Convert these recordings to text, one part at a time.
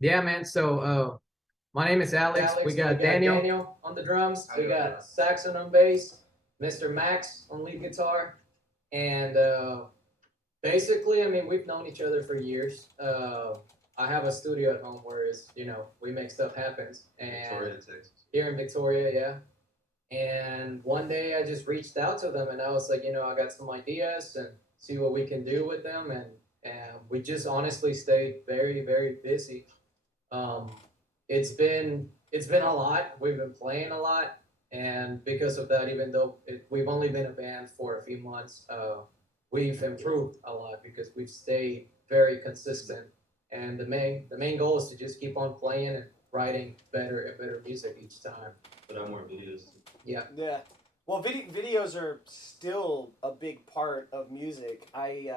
Yeah, man. My name is Alex. We got Daniel on the drums. We got Saxon on bass, Mr. Max on lead guitar, and basically, I mean, we've known each other for years. I have a studio at home where we make stuff happen, and Victoria, Texas. Here in Victoria, yeah. And one day I just reached out to them and I was like, I got some ideas and see what we can do with them, and we just honestly stayed very, very busy. um, it's been a lot. We've been playing a lot, and because of that, even though we've only been a band for a few months, we've improved a lot because we've stayed very consistent. And the main goal is to just keep on playing and writing better and better music each time. Put out more videos. Yeah. Yeah. Well, videos are still a big part of music. I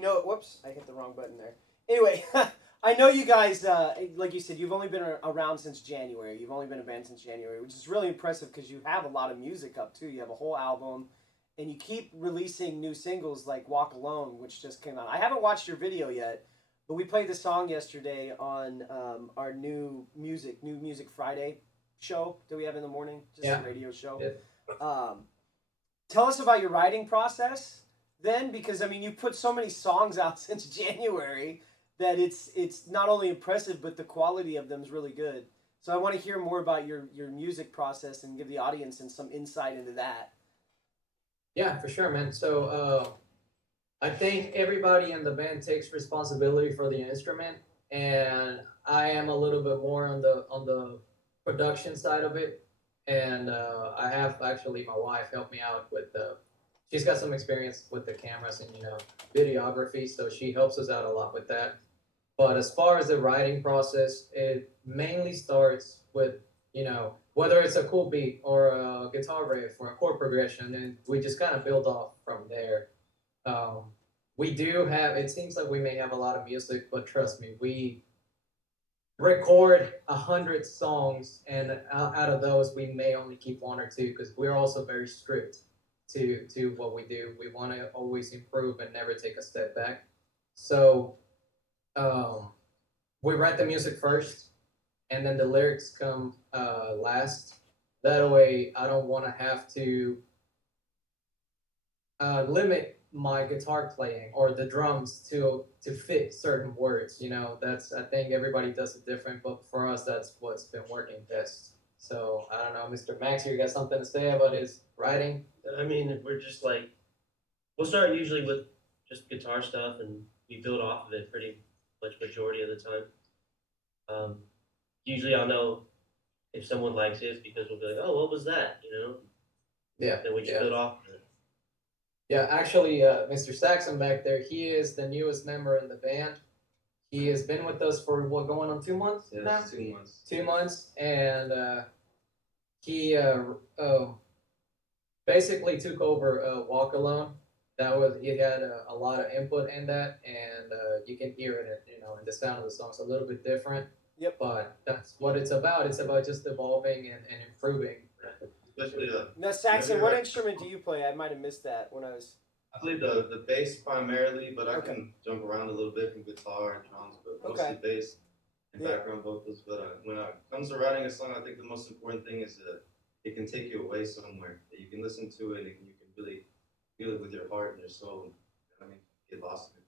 know. Whoops, I hit the wrong button there. Anyway, I know you guys. Like you said, you've only been around since January. You've only been a band since January, which is really impressive because you have a lot of music up too. You have a whole album, and you keep releasing new singles like "Walk Alone," which just came out. I haven't watched your video yet, but we played the song yesterday on our New Music Friday show that we have in the morning, just Yeah. a radio show. Yeah. Tell us about your writing process then, because I mean you put so many songs out since January that it's not only impressive but the quality of them is really good. So I want to hear more about your music process and give the audience and some insight into that. Yeah, for sure, man. I think everybody in the band takes responsibility for the instrument, and I am a little bit more on the production side of it. And I have actually my wife help me out with the. She's got some experience with the cameras and videography, so she helps us out a lot with that. But as far as the writing process, it mainly starts with whether it's a cool beat or a guitar riff or a chord progression, and we just kind of build off from there. um, we do have. It seems like we may have a lot of music, but trust me, we record 100 songs, and out of those, we may only keep one or two because we're also very strict to what we do. We want to always improve and never take a step back. So um, we write the music first, and then the lyrics come last. That way, I don't want to have to limit my guitar playing or the drums to fit certain words. That's I think everybody does it different, but for us, that's what's been working best. So I don't know, Mr. Max, you got something to say about his writing? I mean, we're just like we'll start usually with just guitar stuff, and we build off of it pretty much majority of the time. Um, Usually, I'll know if someone likes it because we'll be like, "Oh, what was that?" Yeah, Then we just yeah. build off of it. Yeah, actually, Mr. Saxon back there, he is the newest member in the band. He has been with us for what, going on 2 months now? 2 months. 2 months, and he basically took over Walk Alone. That was he had a lot of input in that, and you can hear it, in the sound of the song. It's a little bit different. Yep. But that's what it's about. It's about just evolving and improving. Especially Now, Saxon, what instrument do you play? I might have missed that when I was. I play the bass primarily, but I can jump around a little bit from guitar and drums, but mostly bass and background vocals. But when it comes to writing a song, I think the most important thing is that it can take you away somewhere. That you can listen to it and you can really feel it with your heart and your soul. I mean, get lost in it.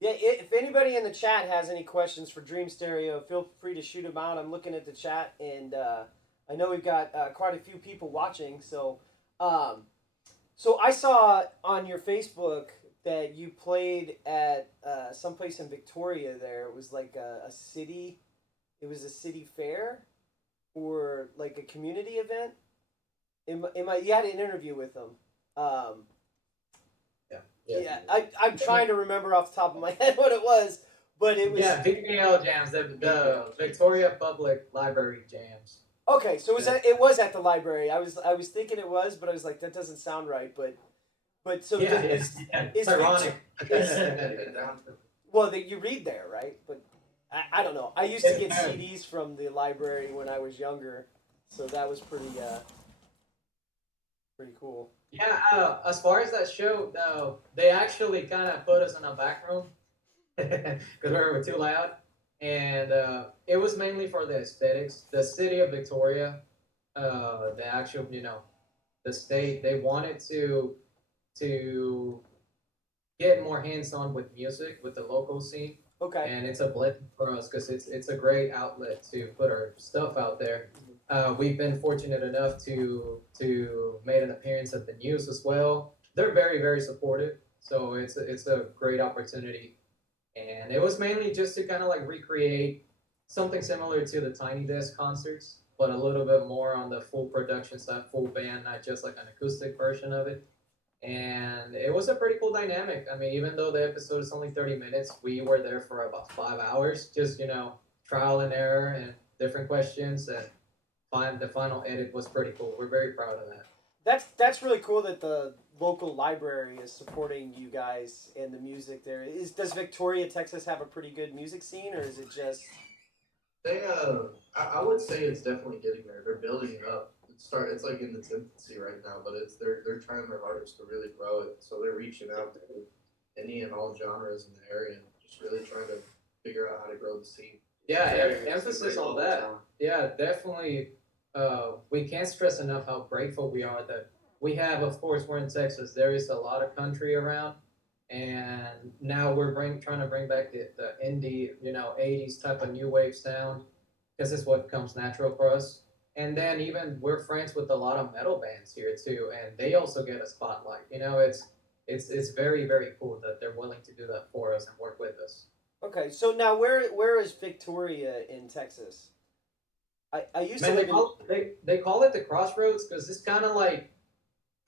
Yeah, if anybody in the chat has any questions for Dream Stereo, feel free to shoot them out. I'm looking at the chat, and I know we've got quite a few people watching. So I saw on your Facebook that you played at someplace in Victoria. There it was like a city. It was a city fair, or like a community event. You had an interview with them. Um, yeah, I'm trying to remember off the top of my head what it was, but it was. Yeah, VPL jams, the Victoria Public Library jams. Okay, so it was at the library. I was thinking it was, but I was like, that doesn't sound right. But so Yeah, it's ironic. Well, you read there, right? But I don't know. I used to get CDs from the library when I was younger, so that was pretty cool. Yeah, as far as that show, though, they actually kind of put us in a back room because we were too loud. and it was mainly for the aesthetics. The city of Victoria, the actual, the state, they wanted to get more hands on with music with the local scene, Okay. and it's a blessing for us because it's a great outlet to put our stuff out there. We've been fortunate enough to made an appearance at the news as well. They're very supportive, so it's a great opportunity, and it was mainly just to kind of like recreate something similar to the Tiny Desk concerts, but a little bit more on the full production side, full band, not just like an acoustic version of it. And it was a pretty cool dynamic. I mean, even though the episode is only 30 minutes, we were there for about 5 hours, just trial and error and different questions. And the final edit was pretty cool. We're very proud of that. That's really cool that the local library is supporting you guys and the music there. Does Victoria, Texas have a pretty good music scene, or is it just They I would say it's definitely getting there. They're building it up. It's like in its infancy right now, but they're trying their hardest to really grow it. So they're reaching out to any and all genres in the area and just really trying to figure out how to grow the scene. Yeah, It's a emphasis great on local that. talent. Yeah, definitely. We can't stress enough how grateful we are that we have. Of course, we're in Texas. There is a lot of country around, and now we're trying to bring back the indie, 80s type of new wave sound, because it's what comes natural for us. And then even we're friends with a lot of metal bands here too, and they also get a spotlight. It's very cool that they're willing to do that for us and work with us. okay? So now, where is Victoria in Texas? I used to Man, live in. they call it the crossroads because it's kind of like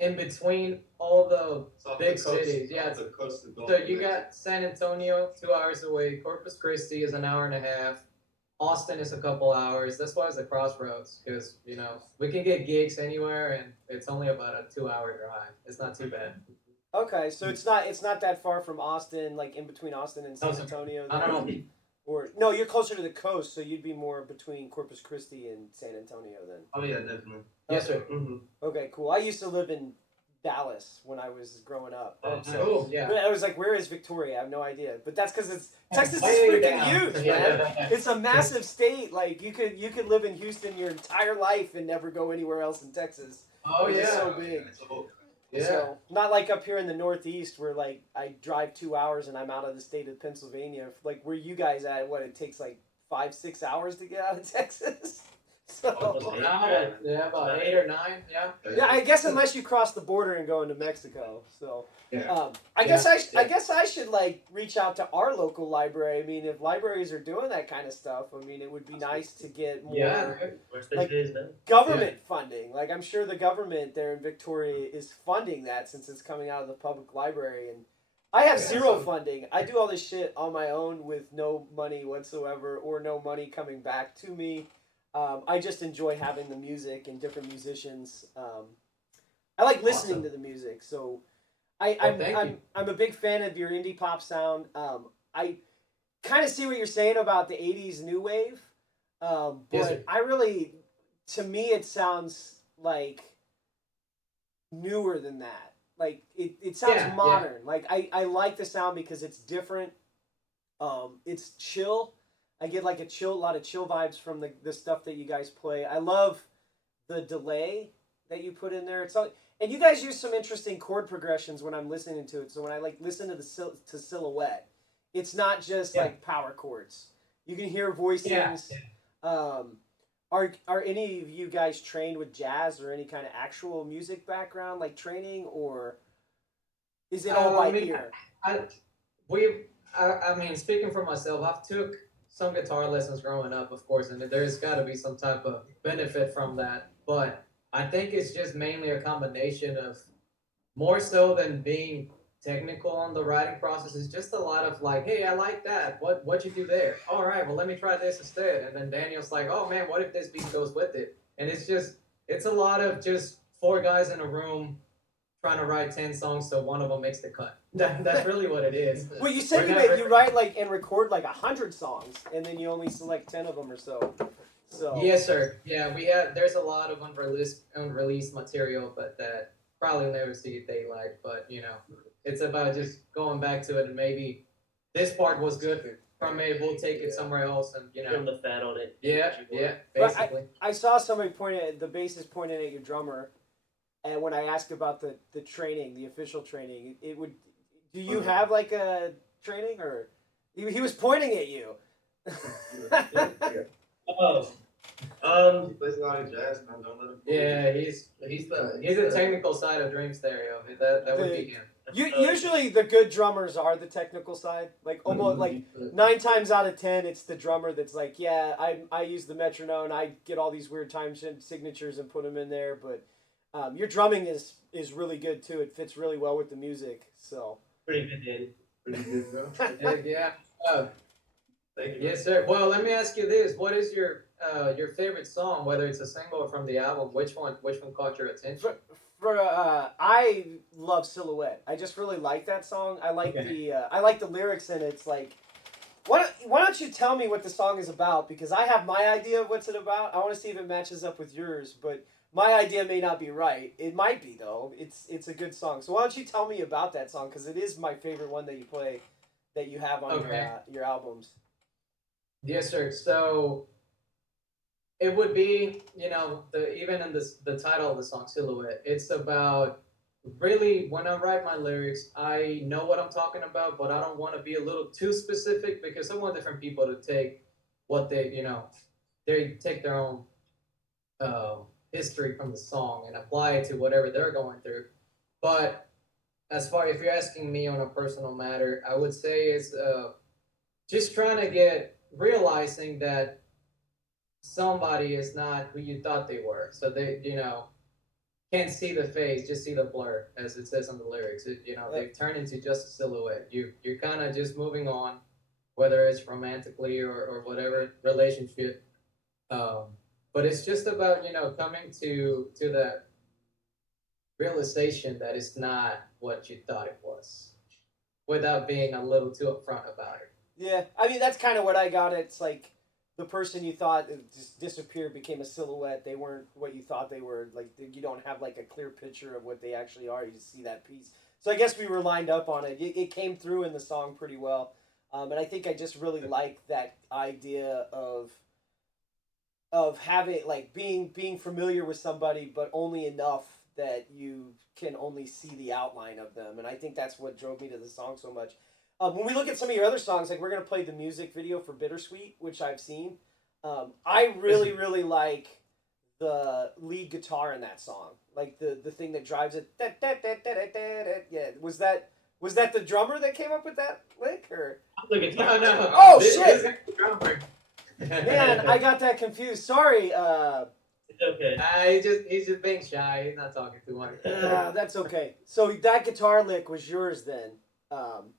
in between all the It's off big the coast, cities. Yeah, off the coast of Gulf so of you Mexico. got San Antonio, 2 hours away. Corpus Christi is an hour and a half. Austin is a couple hours. That's why it's the crossroads because we can get gigs anywhere, and it's only about a 2 hour drive. It's not too bad. Okay, so it's not that far from Austin, like in between Austin and No, San sir. Antonio. I There? don't know. Or no, you're closer to the coast, so you'd be more between Corpus Christi and San Antonio then. Oh yeah, definitely. Yes, sir. Mm-hmm. Okay, cool. I used to live in Dallas when I was growing up. Oh, So Cool. Yeah. but I was like, where is Victoria? I have no idea. But that's because it's Texas is Way freaking down. huge, man. Yeah. It's a massive state. Like you could live in Houston your entire life and never go anywhere else in Texas. Oh It's yeah. so big. So, Yeah. So not like up here in the Northeast where like I drive 2 hours and I'm out of the state of Pennsylvania. Like where you guys at? What it takes like 5-6 hours to get out of Texas. So Yeah, about 8 or 9. Yeah. yeah, I guess unless you cross the border and go into Mexico. So Yeah. I Yeah. guess I Yeah. guess I should like reach out to our local library. I mean, if libraries are doing that kind of stuff, I mean, it would be nice to get more Yeah. like government funding. Like I'm sure the government there in Victoria is funding that since it's coming out of the public library and I have Yeah, zero so- funding. I do all this shit on my own with no money whatsoever or no money coming back to me. I just enjoy having the music and different musicians. I like listening Awesome. to the music, so Well, thank you. I'm a big fan of your indie pop sound. I kind of see what you're saying about the '80s new wave, but Yes, sir. I really, to me, it sounds like newer than that. Like it sounds Yeah, yeah. modern. Like I like the sound because it's different. It's chill. I get like a lot of chill vibes from the stuff that you guys play. I love the delay that you put in there. It's all, and you guys use some interesting chord progressions when I'm listening to it. So when I like listen to to Silhouette, it's not just Yeah. like power chords. You can hear voicings. Yeah. Are any of you guys trained with jazz or any kind of actual music background, like training, or is it all by I mean, ear? I I mean, speaking for myself, I've took some guitar lessons growing up, of course, and there's got to be some type of benefit from that. But I think it's just mainly a combination of more so than being technical on the writing process. It's just a lot of like, hey, I like that. What you do there? All right, well, let me try this instead. And then Daniel's like, oh man, what if this beat goes with it? And it's a lot of just four guys in a room trying to write 10 songs so one of them makes the cut. That's really what it is. Well, you said you write like and record like 100 songs, and then you only select 10 of them or so. So Yes, sir. Yeah, there's a lot of unreleased material, but that probably never see daylight. But it's about just going back to it and maybe this part was good. from it, we'll take it somewhere else, and Trim the fat on it. yeah, yeah, But basically. I saw somebody pointing at the bassist pointing at your drummer, and when I asked about the training, the official training, it would. Do you have like a training, or he was pointing at you? Oh, He plays a lot of jazz, man. Don't let him. fool you. Yeah, he's the technical side of Dreamstereo. That would be him. Usually the good drummers are the technical side. Like almost like 9 times out of 10, it's the drummer that's like, yeah, I use the metronome, I get all these weird time signatures and put them in there. But your drumming is really good too. It fits really well with the music. So pretty good, Danny. Pretty good, bro. Yeah. Uh, Thank you. yes, sir. Well, let me ask you this: what is your favorite song, whether it's a single or from the album? Which one caught your attention? I love Silhouette. I just really like that song. I like the lyrics, and it's like, why don't you tell me what the song is about? Because I have my idea of what's it about. I want to see if it matches up with yours, but my idea may not be right. It might be though. It's a good song. So why don't you tell me about that song? Because it is my favorite one that you play, that you have on your albums. Yes, sir. So it would be, even in the title of the song, Silhouette. It's about really when I write my lyrics, I know what I'm talking about, but I don't want to be a little too specific because I want different people to take what they take their own history from the song and apply it to whatever they're going through. But as far if you're asking me on a personal matter, I would say it's just trying to realizing that somebody is not who you thought they were. So they, can't see the face, just see the blur, as it says on the lyrics. They've turned into just a silhouette. You're kind of just moving on, whether it's romantically or whatever relationship. But it's just about coming to that realization that it's not what you thought it was, without being a little too upfront about it. Yeah, I mean that's kind of what I got. It's like the person you thought just disappeared became a silhouette. They weren't what you thought they were. Like you don't have like a clear picture of what they actually are. You just see that piece. So I guess we were lined up on it. It came through in the song pretty well, and I think I just really like that idea of having like being familiar with somebody, but only enough that you can only see the outline of them. And I think that's what drove me to the song so much. When we look at some of your other songs, like we're gonna play the music video for "Bittersweet," which I've seen. I really, really like the lead guitar in that song, like the thing that drives it. Yeah, was that the drummer that came up with that lick, or? No, no. Oh This shit! is the drummer. Man, I got that confused. Sorry. It's okay. He's just being shy. He's not talking too much. That's okay. So that guitar lick was yours then.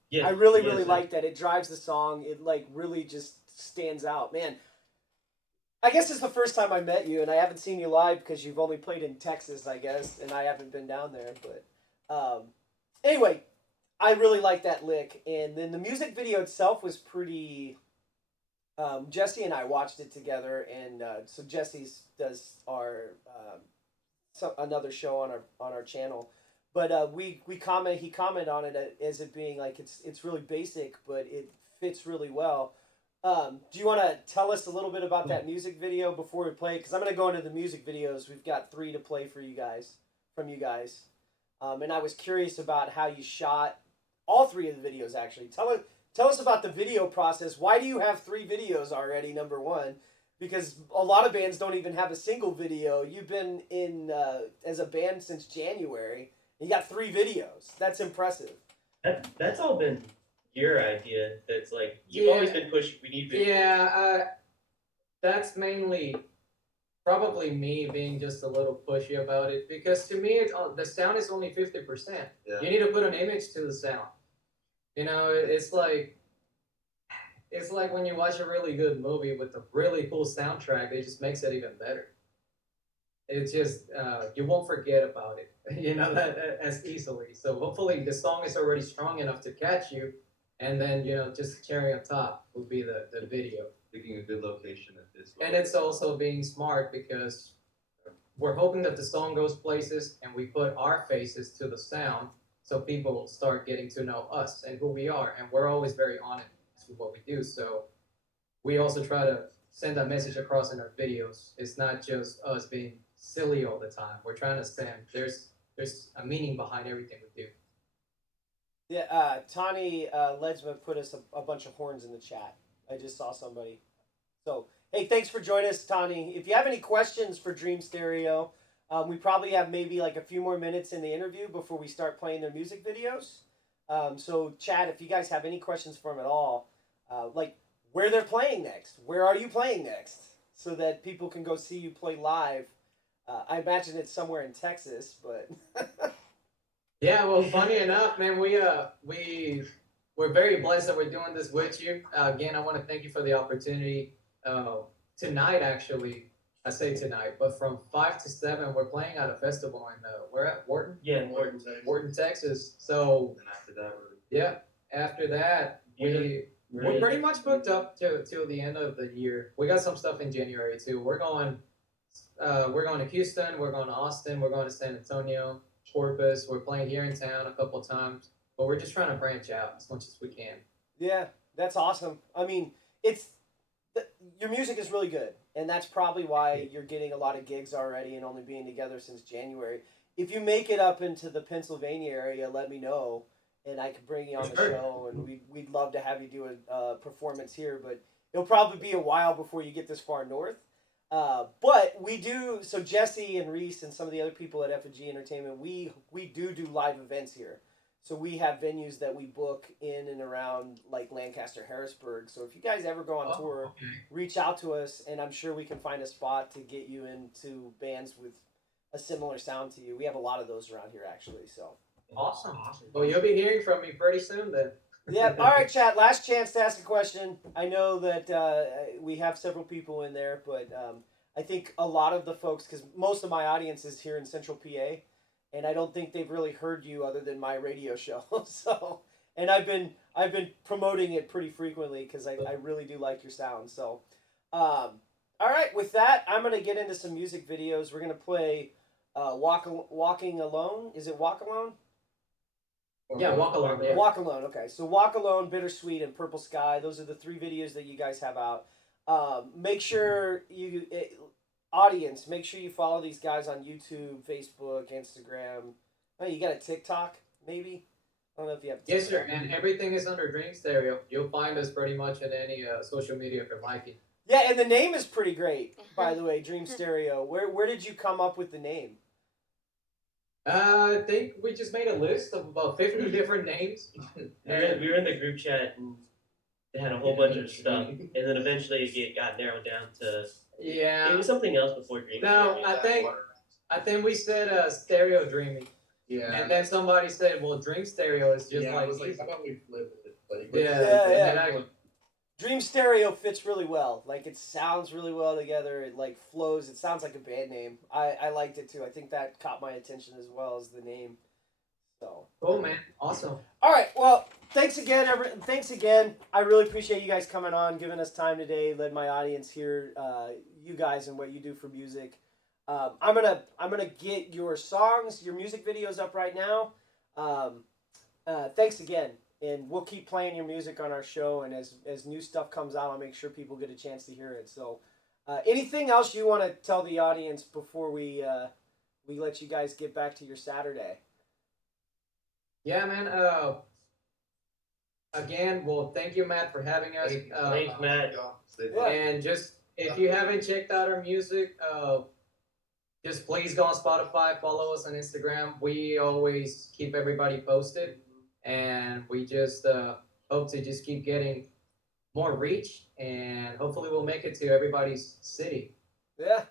Yes, I really, yes, really yes. like that. It drives the song. It like really just stands out, man. I guess it's the first time I met you, and I haven't seen you live because you've only played in Texas, I guess, and I haven't been down there. But anyway, I really like that lick, and then the music video itself was pretty. Jesse and I watched it together, and so Jesse does our another show on our channel. But he commented on it as it being like it's really basic, but it fits really well. Do you want to tell us a little bit about that music video before we play? Because I'm going to go into the music videos. We've got 3 to play for you guys, and I was curious about how you shot all 3 of the videos. Actually, tell us about the video process. Why do you have 3 videos already? Number one. Because a lot of bands don't even have a single video. You've been in as a band since January. You got 3 videos. That's impressive. That's all been your idea. That's like you've always been pushing. We need videos. Yeah, that's mainly probably me being just a little pushy about it because to me, the sound is only 50%. Yeah. You need to put an image to the sound. It's like when you watch a really good movie with a really cool soundtrack, it just makes it even better. It's just you won't forget about it, that as easily. So hopefully the song is already strong enough to catch you, and then just cherry on top would be the video. Picking a good location at this. And it's also being smart because we're hoping that the song goes places, and we put our faces to the sound, so people start getting to know us and who we are, and we're always very honest to what we do. So we also try to send that message across in our videos. It's not just us being silly all the time. We're trying to send there's a meaning behind everything we do. Yeah, Tani Ledgman put us a bunch of horns in the chat. I just saw somebody. So, hey, thanks for joining us, Tani. If you have any questions for Dreamstereo, we probably have maybe like a few more minutes in the interview before we start playing their music videos. So, Chad, if you guys have any questions for them at all, like where they're playing next, where are you playing next, so that people can go see you play live. I imagine it's somewhere in Texas, but Yeah, well, funny enough, man, we're very blessed that we're doing this with you. Again, I want to thank you for the opportunity. Tonight, actually, I say tonight, but from 5 to 7, we're playing at a festival in we're at Wharton, Yeah, Wharton, Texas. So And after that, yeah, after that, we're pretty much booked up till the end of the year. We got some stuff in January too. We're going to Houston. We're going to Austin. We're going to San Antonio, Corpus. We're playing here in town a couple times, but we're just trying to branch out as much as we can. yeah, that's awesome. I mean, it's your music is really good, and that's probably why you're getting a lot of gigs already and only being together since January. If you make it up into the Pennsylvania area, let me know, and I can bring you on the show, and we'd love to have you do a performance here. But it'll probably be a while before you get this far north. But we do. So Jesse and Reese and some of the other people at F&G Entertainment, we do live events here. So we have venues that we book in and around like Lancaster, Harrisburg. So if you guys ever go on tour, reach out to us, and I'm sure we can find a spot to get you into bands with a similar sound to you. We have a lot of those around here, actually. So Awesome. Well, you'll be hearing from me pretty soon then. yeah. All right, chat. Last chance to ask a question. I know that we have several people in there, but I think a lot of the folks, because most of my audience is here in Central PA, and I don't think they've really heard you other than my radio show. So, and I've been promoting it pretty frequently because I really do like your sound. So, all right. With that, I'm gonna get into some music videos. We're gonna play Walking Alone. Is it Walk Alone? Yeah, Walk Alone. Yeah. Walk Alone. Okay, so Walk Alone, Bittersweet, and Purple Sky. Those are the 3 videos that you guys have out. Make sure audience, make sure you follow these guys on YouTube, Facebook, Instagram. Oh, you got a TikTok, maybe? I don't know if you have. Yes, sir. And everything is under Dreamstereo. You'll find us pretty much in any social media if you're liking. Yeah, and the name is pretty great, by the way, Dreamstereo. Where did you come up with the name? I think we just made a list of about 50 different names. We were in the group chat and they had a whole bunch of stuff, and then eventually it got narrowed down to Yeah. it was something else before Dream. No, I think we said stereo dreaming. Yeah. And then somebody said, well, Dream Stereo is just yeah, like I was like, how about we flip it? Like, Yeah. Dreamstereo fits really well. Like, it sounds really well together. It, like, flows. It sounds like a band name. I liked it, too. I think that caught my attention as well as the name. So. Cool, man. Awesome. All right. Well, thanks again. Thanks again. I really appreciate you guys coming on, giving us time today, let my audience hear you guys and what you do for music. I'm gonna get your songs, your music videos up right now. Thanks again, and we'll keep playing your music on our show. And as new stuff comes out, I'll make sure people get a chance to hear it. So, anything else you want to tell the audience before we let you guys get back to your Saturday? Yeah, man. Again, well, thank you, Matt, for having us. Thanks, Matt. And just if you haven't checked out our music, just please go on Spotify, follow us on Instagram. We always keep everybody posted, and we just hope to just keep getting more reach, and hopefully we'll make it to everybody's city. Yeah.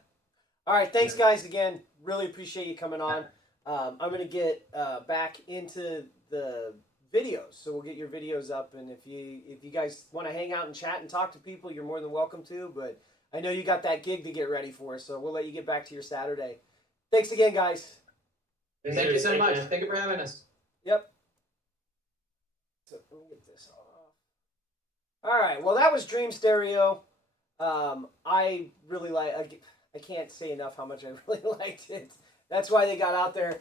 All right. Thanks, guys. Again, really appreciate you coming on. I'm gonna get back into the videos, so we'll get your videos up. And if you guys want to hang out and chat and talk to people, you're more than welcome to. But I know you got that gig to get ready for, so we'll let you get back to your Saturday. Thanks again, guys. Thank you so much. Thank you for having us. Yep. So let me get this off. All right. Well, that was Dreamstereo. I really I can't say enough how much I really liked it. That's why they got out there.